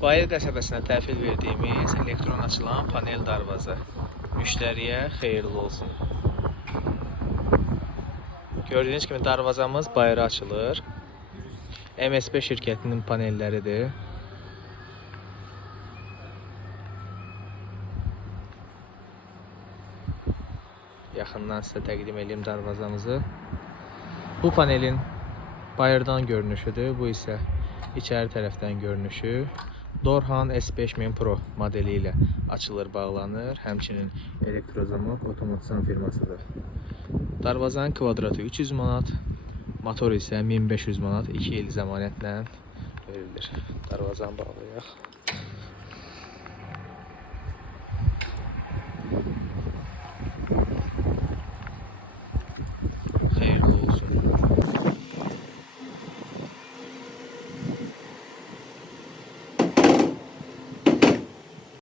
Bayır qəsəbəsinə təhvil verdiyimiz elektron açılan panel darvaza. Müştəriyə xeyirli olsun. Gördüyünüz kimi darvazamız bayıra açılır. MSB şirkətinin panelləridir. Yaxından sizə təqdim edeyim darvazamızı. Bu panelin bayırdan görünüşüdür. Bu isə içəri tərəfdən görünüşü. Dorhan S5000 Pro modeli ilə açılır, bağlanır. Həmçinin Elektrozamok otomasyon firmasıdır. Darvazanın kvadratı 300 manat, motor isə 1500 manat 2 il zəmanətlə verilir. Darvazanı bağlayaq.